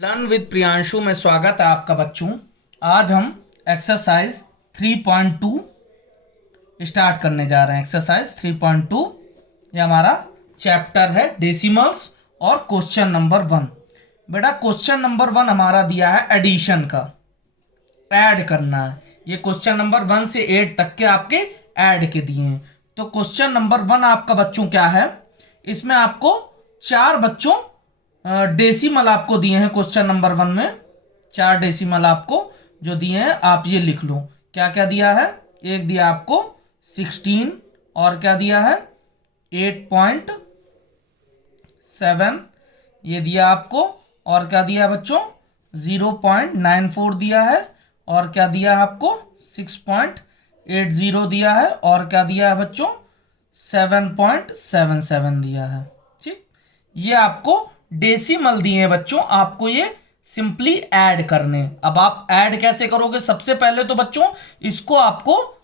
Learn with Priyanshu में स्वागत है आपका बच्चों। आज हम एक्सरसाइज 3.2 स्टार्ट करने जा रहे हैं। एक्सरसाइज 3.2 ये हमारा चैप्टर है डेसिमल्स और क्वेश्चन नंबर 1। बेटा क्वेश्चन नंबर 1 हमारा दिया है एडिशन का, ऐड करना है। ये क्वेश्चन नंबर 1 से 8 तक के आपके ऐड के दिए हैं। तो क्वेश्चन नंबर 1 आपका बच्चों क्या है, इसमें आपको 4 बच्चों डेसिमल आपको दिए हैं। क्वेश्चन नंबर 1 में 4 डेसिमल आपको जो दिए हैं आप ये लिख लो। क्या क्या दिया है, एक दिया आपको 16 और क्या दिया है 8.7 ये दिया आपको, और क्या दिया है बच्चों 0.94 दिया है, और क्या दिया है आपको 6.80 दिया है, और क्या दिया है बच्चों 7.77 दिया है। ठीक, ये आपको डेसिमल दिए हैं बच्चों, आपको ये सिंपली ऐड करने। अब आप ऐड कैसे करोगे, सबसे पहले तो बच्चों इसको आपको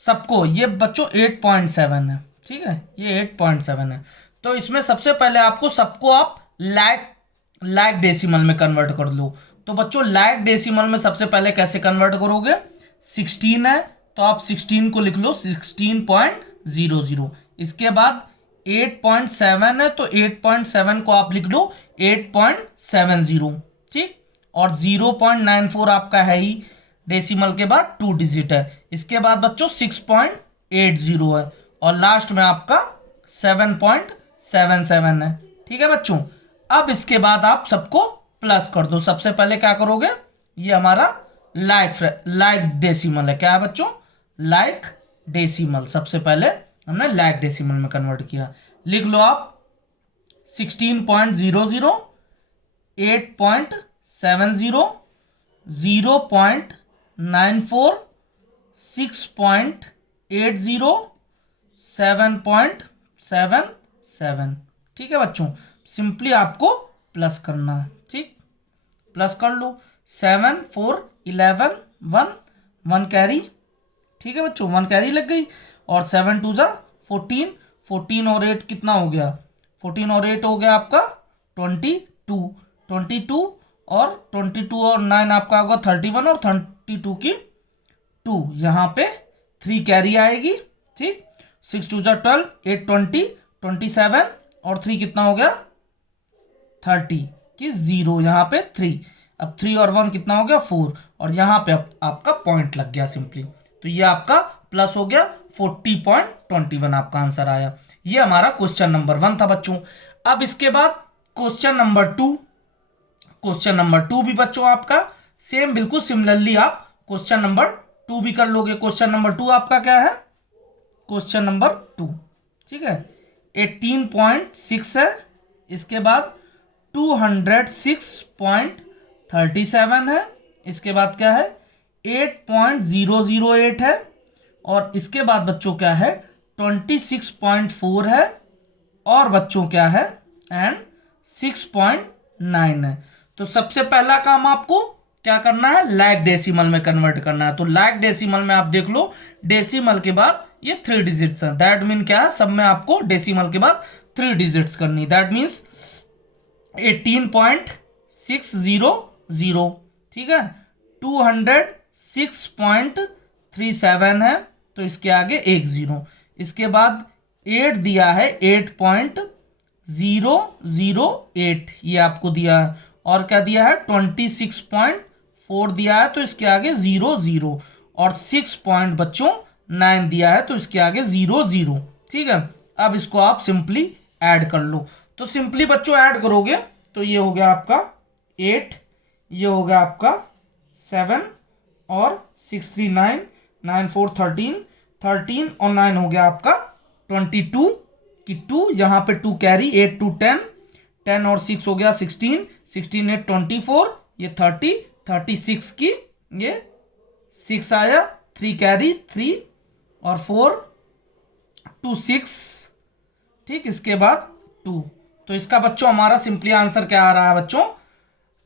सबको, ये बच्चों 8.7 है, ठीक है ये 8.7 है, तो इसमें सबसे पहले आपको सबको आप लाइक डेसिमल में कन्वर्ट कर लो। तो बच्चों लाइक डेसिमल में सबसे पहले कैसे कन्वर्ट करोगे, 16 है तो आप 16 को लिख लो 16.00। इसके बाद 8.7 है तो 8.7 को आप लिख लो 8.70, ठीक। और 0.94 आपका है ही, डेसिमल के बाद 2 डिजिट है। इसके बाद बच्चों 6.80 है, और लास्ट में आपका 7.77 है, ठीक है बच्चों। अब इसके बाद आप सबको प्लस कर दो। सबसे पहले क्या करोगे, ये हमारा लाइक डेसिमल है, क्या है बच्चों लाइक डेसिमल। सबसे पहले हमने लाइक डेसिमल में कन्वर्ट किया, लिख लो आप 16.00, 8.70, 0.94, 6.80, 7.77, ठीक है बच्चों। सिंपली आपको प्लस करना है, ठीक, प्लस कर लो। 7 4 11 1 1 कैरी, ठीक है बच्चों 1 कैरी लग गई, और 7 2 14, 14 और 8 कितना हो गया, 14 और 8 हो गया आपका 22, 22 और 22 और 9 आपका होगा 31, और 32 की 2 यहाँ पे 3 कैरी आएगी, ठीक। 6 2 12, 8 20, 27 और 3 कितना हो गया 30 की 0 यहाँ पे 3। अब 3 और 1 कितना हो गया 4, और यहाँ पे आपका पॉइंट लग गया सिंपली, तो ये आपका प्लस हो गया 40.21 आपका आंसर आया। ये हमारा क्वेश्चन नंबर 1 था बच्चों। अब इसके बाद क्वेश्चन नंबर 2, क्वेश्चन नंबर 2 भी बच्चों आपका सेम बिल्कुल सिमिलरली आप क्वेश्चन नंबर 2 भी कर लोगे। क्वेश्चन नंबर 2 आपका क्या है, क्वेश्चन नंबर 2, ठीक है 18.6 है। इसके बाद 206.37 है। इसके बाद क्या है 8.008 है, और इसके बाद बच्चों क्या है 26.4 है, और बच्चों क्या है एंड 6.9 है। तो सबसे पहला काम आपको क्या करना है, लाइक डेसिमल में कन्वर्ट करना है। तो लाइक डेसिमल में आप देख लो, डेसिमल के बाद ये 3 डिजिट्स हैं, दैट मीन क्या है, सब में आपको डेसिमल के बाद 3 डिजिट्स करनी, दैट मीन्स 18.600, ठीक है 206.37 है, तो इसके आगे एक 0। इसके बाद 8 दिया है 8.008 ये आपको दिया है, और क्या दिया है 26.4 दिया है, तो इसके आगे 0 0, और 6 पॉइंट बच्चों 9 दिया है, तो इसके आगे 0 0, ठीक है। अब इसको आप सिंपली ऐड कर लो। तो सिंपली बच्चों ऐड करोगे तो ये हो गया आपका 8, ये हो गया आपका 7, और 6 3 9, 9 4 13, 13 और 9 हो गया आपका 22 की 2 यहाँ पे 2 कैरी, 8 2 10, 10 और 6 हो गया 16, 16 8 24, ये 30, 36 की ये 6 आया, 3 कैरी 3 और 4 2 6, ठीक। इसके बाद 2, तो इसका बच्चों हमारा सिंपली आंसर क्या आ रहा है बच्चों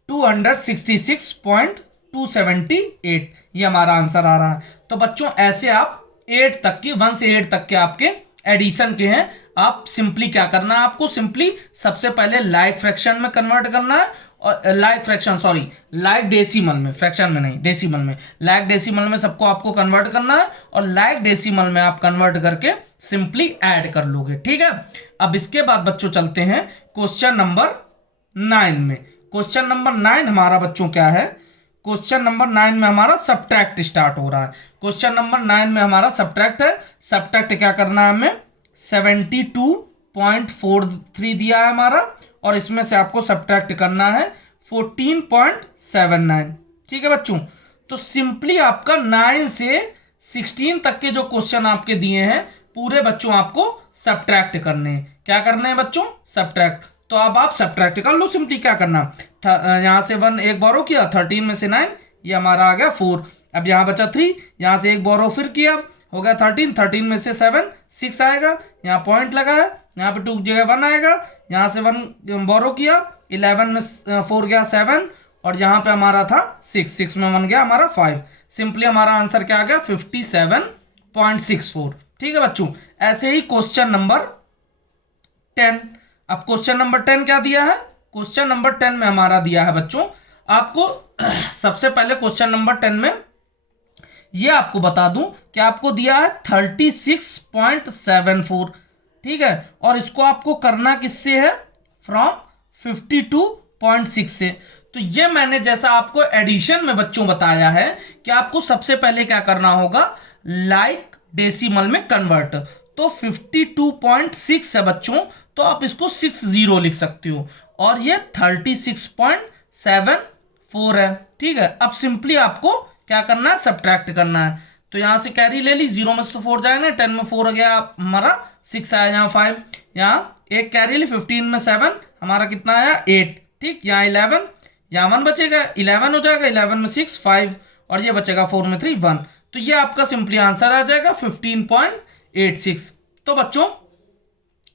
266.278, ये हमारा आंसर आ रहा है। तो बच्चों ऐसे आप 8 तक की 1 से 8 तक के आपके एडिशन के हैं। आप सिंपली क्या करना है, आपको सिंपली सबसे पहले लाइक फ्रैक्शन में कन्वर्ट करना है, और like fraction, sorry like decimal में, फ्रैक्शन में नहीं, डेसिमल में, लाइक डेसिमल में सबको आपको कन्वर्ट करना है और लाइक डेसिमल में आप कन्वर्ट करके सिंपली ऐड कर लोगे। ठीक है, अब इसके बाद बच्चों चलते हैं क्वेश्चन नंबर 9 में। क्वेश्चन नंबर 9 हमारा बच्चों क्या है, क्वेश्चन नंबर 9 में हमारा सब्ट्रैक्ट स्टार्ट हो रहा है। क्वेश्चन नंबर 9 में हमारा सब्ट्रैक्ट है। सब्ट्रैक्ट क्या करना है हमें, 72.43 दिया है हमारा और इसमें से आपको सब्ट्रैक्ट करना है 14.79। ठीक है बच्चों, तो सिंपली आपका 9 से 16 तक के जो क्वेश्चन आपके दिए हैं पूरे बच्चों आपको सब्ट्रैक्ट करने हैं। क्या करने हैं बच्चों, सब्ट्रैक्ट। तो अब आप सब्ट्रैक्ट कर लो। सिंपली क्या करना, यहाँ से 1 एक बोरो किया, 13 में से 9 ये हमारा आ गया 4। अब यहाँ बचा 3, यहाँ से एक बोरो फिर किया, हो गया 13, 13 में से 7 6 आएगा, यहाँ पॉइंट लगा है, यहाँ पे 2 की जगह 1 आएगा, यहाँ से 1 बोरो किया, 11 में 4 गया 7 और यहाँ पे हमारा था 6 में 1 गया हमारा 5। सिंपली हमारा आंसर क्या आ गया, 57.64। ठीक है बच्चों, ऐसे ही क्वेश्चन नंबर 10। अब क्वेश्चन नंबर 10 क्या दिया है, क्वेश्चन नंबर 10 में हमारा दिया है बच्चों आपको सबसे पहले क्वेश्चन नंबर 10 में ये आपको बता दूं कि आपको दिया है 36.74। ठीक है, और इसको आपको करना किससे है, फ्रॉम 52.6 से। तो ये मैंने जैसा आपको एडिशन में बच्चों बताया है कि आपको सबसे पहले क्या करना होगा, लाइक डेसिमल में कन्वर्ट। तो 52.6 है बच्चों, तो आप इसको 60 लिख सकते हो और ये 36.74 है। ठीक है, अब सिंपली आपको क्या करना है, सब्ट्रैक्ट करना है। तो यहां से कैरी ले ली, 0 में से तो 4 जाएगा, 10 में 4 हो गया हमारा 6 आया, यहाँ 5, यहाँ एक कैरी ली, 15 में 7 हमारा कितना आया 8। ठीक, यहाँ 11, यहाँ 1 बचेगा, 11 हो जाएगा, 11 में 6 5 और ये बचेगा 4 में 3 1। तो ये आपका सिंपली आंसर आ जाएगा 15.86। तो बच्चों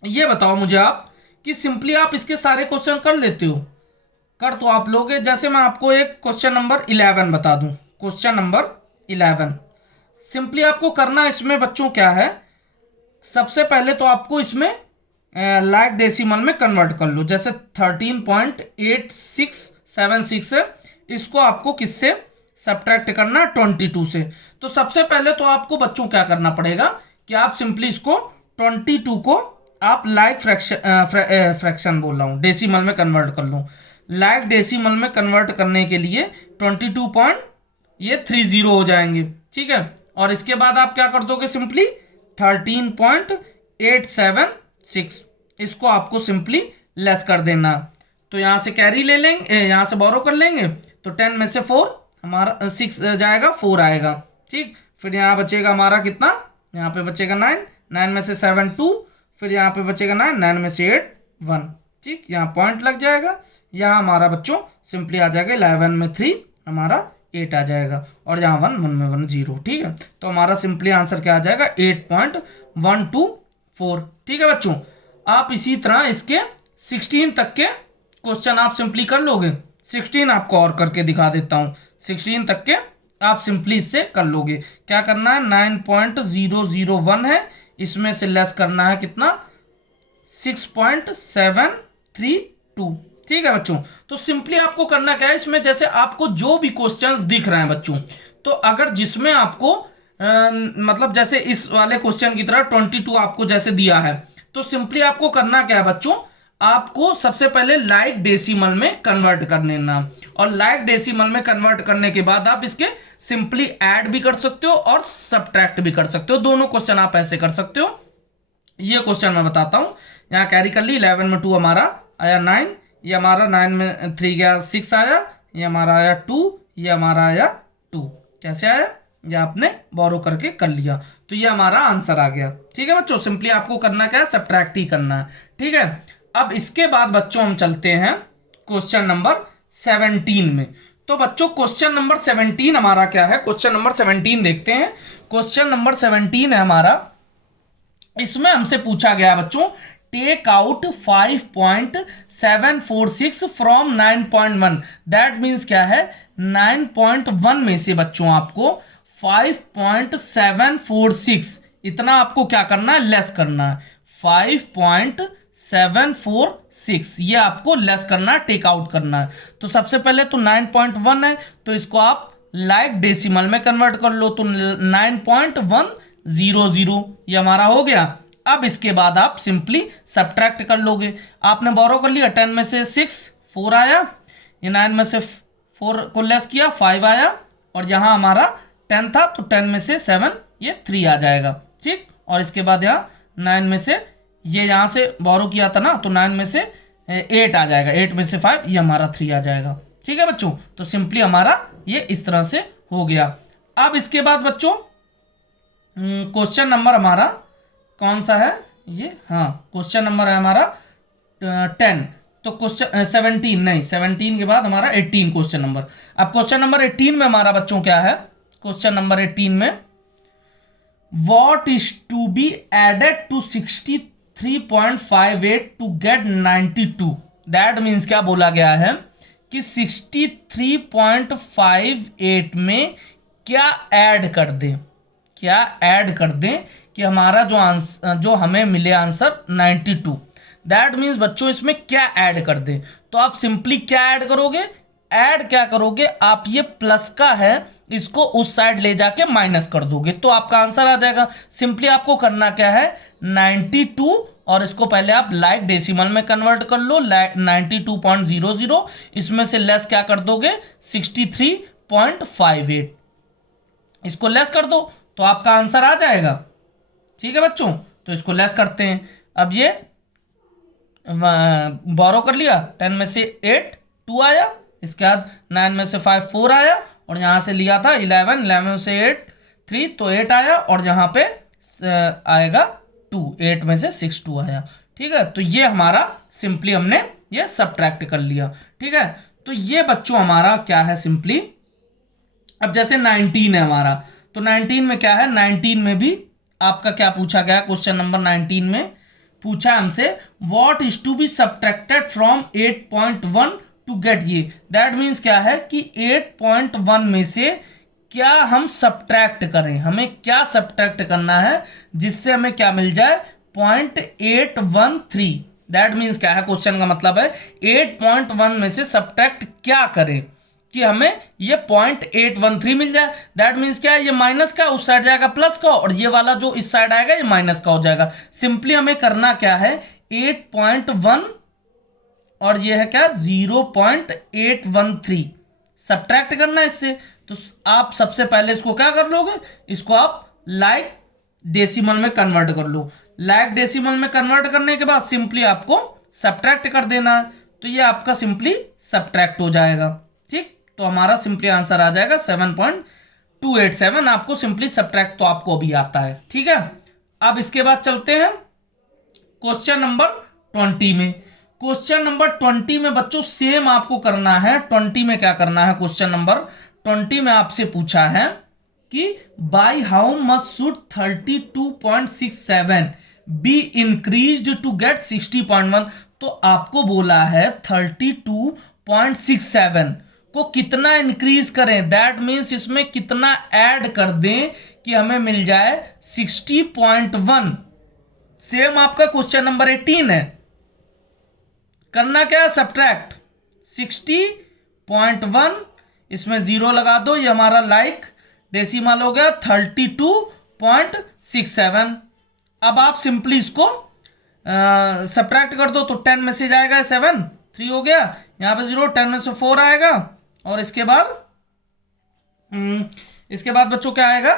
ये बताओ मुझे आप कि सिंपली आप इसके सारे क्वेश्चन कर लेते हो, कर तो आप लोगे। जैसे मैं आपको एक क्वेश्चन नंबर 11 बता दूं, क्वेश्चन नंबर 11 सिंपली आपको करना इसमें बच्चों क्या है, सबसे पहले तो आपको इसमें लाइक डेसिमल में कन्वर्ट कर लो। जैसे 13.8676 है, इसको आपको किससे सब्ट्रैक्ट करना, 22 से। तो सबसे पहले तो आपको बच्चों क्या करना पड़ेगा कि आप सिंपली इसको 22 को आप लाइक फ्रैक्शन बोल रहा हूँ, डेसिमल में कन्वर्ट कर लो। लाइक डेसिमल में कन्वर्ट करने के लिए 22.30 हो जाएंगे। ठीक है, और इसके बाद आप क्या कर दोगे, सिंपली 13.876 इसको आपको सिंपली लेस कर देना। तो यहाँ से कैरी ले लेंगे, यहाँ से बोरो कर लेंगे, तो 10 में से 4 हमारा 6 जाएगा, 4 आएगा। ठीक, फिर यहाँ बचेगा हमारा कितना, यहाँ पे बचेगा 9, 9 में से 7 2, फिर यहाँ पे बचेगा 9, 9 में से 8 1। ठीक, यहाँ पॉइंट लग जाएगा, यहाँ हमारा बच्चों सिंपली आ जाएगा 11 में 3 हमारा 8 आ जाएगा और यहाँ 1 1 में 1 0। ठीक है, तो हमारा सिंपली आंसर क्या आ जाएगा, 8.124। ठीक है बच्चों, आप इसी तरह इसके 16 तक के क्वेश्चन आप सिंपली कर लोगे। 16 आपको और करके दिखा देता हूँ, 16 तक के आप सिंपली इससे कर लोगे। क्या करना है, 9.001 है, इसमें से लेस करना है कितना, 6.732। ठीक है बच्चों, तो सिंपली आपको करना क्या है, इसमें जैसे आपको जो भी क्वेश्चंस दिख रहे हैं बच्चों, तो अगर जिसमें आपको मतलब जैसे इस वाले क्वेश्चन की तरह 22 आपको जैसे दिया है, तो सिंपली आपको करना क्या है बच्चों, आपको सबसे पहले लाइक डेसिमल में कन्वर्ट कर लेना और लाइक डेसिमल में कन्वर्ट करने के बाद आप इसके सिंपली ऐड भी कर सकते हो और सब्ट्रैक्ट भी कर सकते हो। दोनों क्वेश्चन आप ऐसे कर सकते हो। ये क्वेश्चन मैं बताता हूँ, यहाँ कैरी कर ली, 11 में 2 हमारा आया 9, ये हमारा 9 में 3 गया 6 आया, ये हमारा आया 2, ये हमारा आया 2। कैसे आया, ये आपने बोरो करके कर लिया, तो ये हमारा आंसर आ गया। ठीक है बच्चों, सिंपली आपको करना क्या है, सब्ट्रैक्ट ही करना है। ठीक है, अब इसके बाद बच्चों हम चलते हैं क्वेश्चन नंबर 17 में। तो बच्चों क्वेश्चन नंबर 17 हमारा क्या है, क्वेश्चन नंबर 17 देखते हैं। क्वेश्चन नंबर 17 है हमारा, इसमें हमसे पूछा गया बच्चों, take out 5.746 from 9.1। That means क्या है, 9.1 में से बच्चों आपको 5.746 इतना आपको क्या करना है, लेस करना है। 5.746 746, ये आपको लेस करना है, टेक आउट करना है। तो सबसे पहले तो 9.1 है, तो इसको आप लाइक डेसिमल में कन्वर्ट कर लो, तो 9.100 ये हमारा हो गया। अब इसके बाद आप सिंपली सब्ट्रैक्ट कर लोगे। आपने बोरो कर लिया, 10 में से 6 4 आया, ये 9 में से 4 को लेस किया 5 आया, और यहाँ हमारा 10 था तो 10 में से 7 ये 3 आ जाएगा, ठीक। और इसके बाद यहाँ 9 में से ये यहाँ से बोरो किया था ना, तो 9 में से 8 आ जाएगा, 8 में से 5 ये हमारा 3 आ जाएगा, ठीक है बच्चों। तो सिंपली हमारा ये इस तरह से हो गया। अब इसके बाद बच्चों क्वेश्चन नंबर हमारा कौन सा है ये, हाँ क्वेश्चन नंबर है हमारा 10। तो क्वेश्चन 17 नहीं, 17 के बाद हमारा 18 क्वेश्चन नंबर। अब क्वेश्चन नंबर 18 में हमारा बच्चों क्या है, क्वेश्चन नंबर 18 में what is to be added to 63.58 to get 92, that means क्या बोला गया है कि 63.58 में क्या ऐड कर दें, क्या ऐड कर दें कि हमारा जो आंसर, जो हमें मिले आंसर 92, दैट मीन्स बच्चों इसमें क्या ऐड कर दें। तो आप सिंपली क्या ऐड करोगे, ऐड क्या करोगे आप, ये प्लस का है इसको उस साइड ले जाके माइनस कर दोगे तो आपका आंसर आ जाएगा। सिंपली आपको करना क्या है, 92 और इसको पहले आप लाइक डेसिमल में कन्वर्ट कर लो, 92.00, इसमें से लेस क्या कर दोगे 63.58, इसको लेस कर दो तो आपका आंसर आ जाएगा, ठीक है बच्चों। तो इसको लेस करते हैं। अब ये बोरो कर लिया, 10 में से 8 2 आया, इसके बाद 9 में से 5 4 आया, और यहाँ से लिया था 11, 11 में से 8 3 तो 8 आया, और यहाँ पे आएगा 2, 8 में से 6 2 आया, ठीक है। तो ये हमारा सिंपली हमने ये सब्ट्रैक्ट कर लिया, ठीक है। तो ये बच्चों हमारा क्या है सिंपली। अब जैसे 19 है हमारा, तो 19 में क्या है, 19 में भी आपका क्या पूछा गया, क्वेश्चन नंबर 19 में पूछा हमसे what is to be subtracted from 8.1 to get ये, दैट मीन्स क्या है कि 8.1 में से क्या हम सब्ट्रैक्ट करें, हमें क्या सब्ट्रैक्ट करना है जिससे हमें क्या मिल जाए 0.813, दैट मीन्स क्या है, क्वेश्चन का मतलब है 8.1 में से सब्ट्रैक्ट क्या करें कि हमें ये 0.813 मिल जाए। दैट मीन्स क्या है, ये माइनस का उस साइड जाएगा प्लस का, और ये वाला जो इस साइड आएगा ये माइनस का हो जाएगा। सिंपली हमें करना क्या है, 8.1 और ये है क्या 0.813 सब्ट्रैक्ट करना है इससे। तो आप सबसे पहले इसको क्या कर लोगे, इसको आप लाइक डेसिमल में कन्वर्ट कर लो। लाइक डेसिमल में कन्वर्ट करने के बाद सिंपली आपको सब्ट्रैक्ट कर देना है, तो ये आपका सिंपली सब्ट्रैक्ट हो जाएगा, ठीक। तो हमारा सिंपली आंसर आ जाएगा 7.287। आपको सिंपली सब्ट्रैक्ट तो आपको अभी आता है, ठीक है। अब इसके बाद चलते हैं क्वेश्चन नंबर 20 में। क्वेश्चन नंबर 20 में बच्चों सेम आपको करना है। 20 में क्या करना है, क्वेश्चन नंबर 20 में आपसे पूछा है कि by how much should 32.67 be increased to get 60.1। तो आपको बोला है 32.67 को कितना इंक्रीज करें, दैट मीन्स इसमें कितना ऐड कर दें कि हमें मिल जाए 60.1। सेम आपका क्वेश्चन नंबर 18 है। करना क्या है, सब्ट्रैक्ट 60.1, इसमें 0 लगा दो, ये हमारा लाइक डेसिमल हो गया 32.67। अब आप सिंपली इसको सब्ट्रैक्ट कर दो, तो 10 में से जाएगा 7 3 हो गया, यहाँ पे 0, 10 में से 4 आएगा, और इसके बाद बच्चों क्या आएगा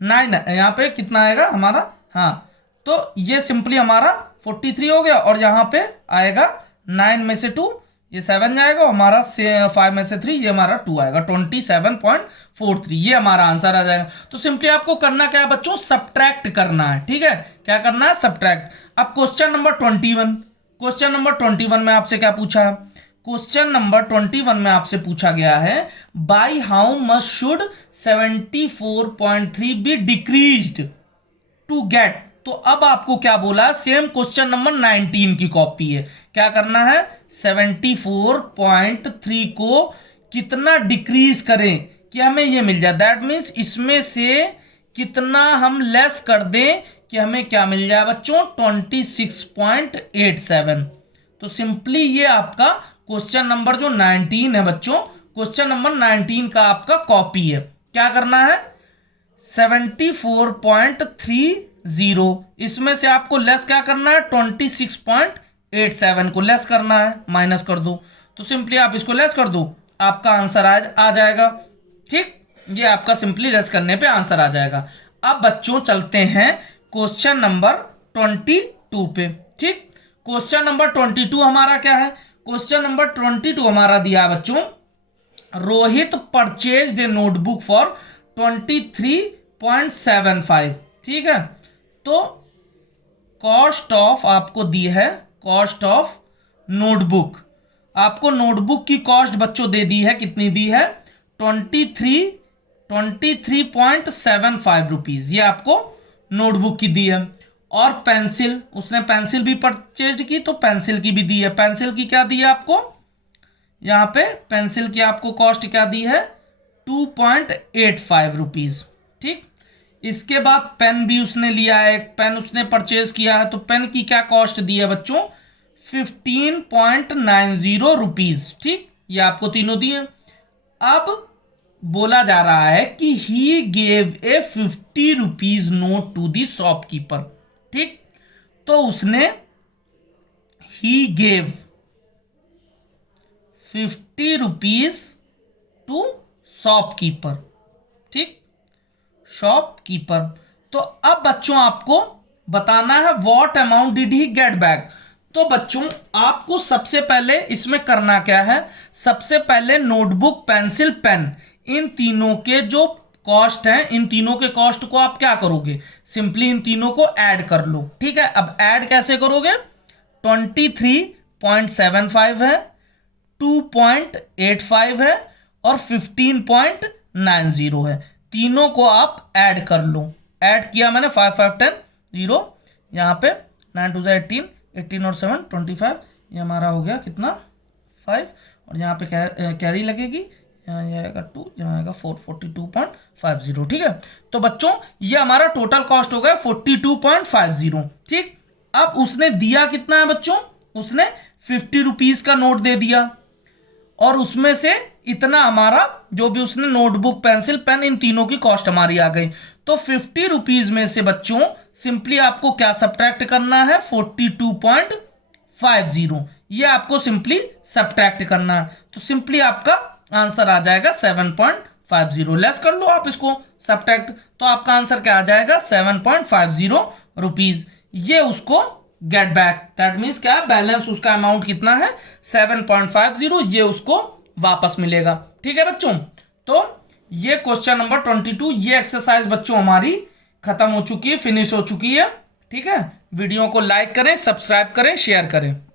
9, यहाँ पे कितना आएगा हमारा, हाँ तो ये सिंपली हमारा 43 हो गया, और यहाँ पे आएगा 9 में से 2 ये 7 जाएगा, हमारा 5 में से 3 ये हमारा 2 आएगा 27.43, ये हमारा आंसर आ जाएगा। तो सिंपली आपको करना क्या है बच्चों, सब्ट्रैक्ट करना है, ठीक है। क्या करना है, सब्ट्रैक्ट। अब क्वेश्चन नंबर 21, क्वेश्चन नंबर 21 में आपसे क्या पूछा, क्वेश्चन नंबर 21 में आपसे पूछा गया है by how much should 74.3 be decreased to get. तो अब आपको क्या बोला, सेम क्वेश्चन नंबर 19 की कॉपी है। क्या करना है, 74.3 को कितना डिक्रीज करें कि हमें ये मिल जाए, दैट मीन्स इसमें से कितना हम लेस कर दें कि हमें क्या मिल जाए बच्चों 26.87। तो सिंपली ये आपका क्वेश्चन नंबर जो 19 है बच्चों, क्वेश्चन नंबर 19 का आपका कॉपी है। क्या करना है 74.30, इसमें से आपको लेस क्या करना है 26.87 को लेस करना है, माइनस कर दो। तो सिंपली आप इसको लेस कर दो, आपका आंसर आ जाएगा। ठीक, ये आपका सिंपली लेस करने पे आंसर आ जाएगा। अब बच्चों चलते हैं क्वेश्चन नंबर 22 पे। ठीक, क्वेश्चन नंबर 22 हमारा क्या है, क्वेश्चन नंबर 22 हमारा दिया है बच्चों, Rohit purchased A notebook for 23.75। ठीक है, तो कॉस्ट ऑफ आपको दी है, कॉस्ट ऑफ नोटबुक, आपको नोटबुक की कॉस्ट बच्चों दे दी है, कितनी दी है 23.75 रुपीज, ये आपको नोटबुक की दी है। और पेंसिल, उसने पेंसिल भी परचेज की तो पेंसिल की भी दी है। पेंसिल की क्या दी है आपको, यहाँ पे पेंसिल की आपको कॉस्ट क्या दी है 2.85 रुपीज। ठीक, इसके बाद पेन भी उसने लिया है, पेन उसने परचेज किया है, तो पेन की क्या कॉस्ट दी है बच्चों 15.90 रुपीज। ठीक, ये आपको तीनों दिए। अब बोला जा रहा है कि he gave a 50 rupees note to the shopkeeper. ठीक, तो उसने he gave 50 rupees to shopkeeper. ठीक, शॉपकीपर। तो अब बच्चों आपको बताना है what amount did he get back. तो बच्चों आपको सबसे पहले इसमें करना क्या है, सबसे पहले नोटबुक, पेंसिल, पेन, इन तीनों के जो कॉस्ट हैं, इन तीनों के कॉस्ट को आप क्या करोगे, सिंपली इन तीनों को ऐड कर लो। ठीक है, अब ऐड कैसे करोगे, 23.75 है, 2.85 है और 15.90 है, तीनों को आप ऐड कर लो। ऐड किया मैंने 5 5 10 0, यहाँ पे 9 2 18, 18 और 7 25, ये हमारा हो गया कितना 5, और यहाँ पे कैरी लगेगी, यहाँ आएगा 2, यहाँ आएगा 4, 42.50। ठीक है, तो बच्चों ये हमारा टोटल कॉस्ट हो गया 42.50। ठीक, अब उसने दिया कितना है बच्चों, उसने 50 रुपीज का नोट दे दिया, और उसमें से इतना हमारा जो भी उसने नोटबुक, पेंसिल, पेन, इन तीनों की कॉस्ट हमारी आ गई। तो 50 रुपीज में से बच्चों सिंपली आपको क्या सब्ट्रैक्ट करना है 42.50, ये आपको सिंपली सब्ट्रैक्ट करना है। तो सिंपली आपका आंसर आ जाएगा 7.50। लेस कर लो आप इसको सब्ट्रैक्ट, तो आपका आंसर क्या आ जाएगा 7.50 रुपीज। ये उसको गेट बैक, दैट मीन्स क्या है, बैलेंस उसका अमाउंट कितना है 7.50, ये उसको वापस मिलेगा। ठीक है बच्चों, तो ये क्वेश्चन नंबर 22, ये एक्सरसाइज बच्चों हमारी खत्म हो चुकी है, फिनिश हो चुकी है। ठीक है, वीडियो को लाइक करें, सब्सक्राइब करें, शेयर करें।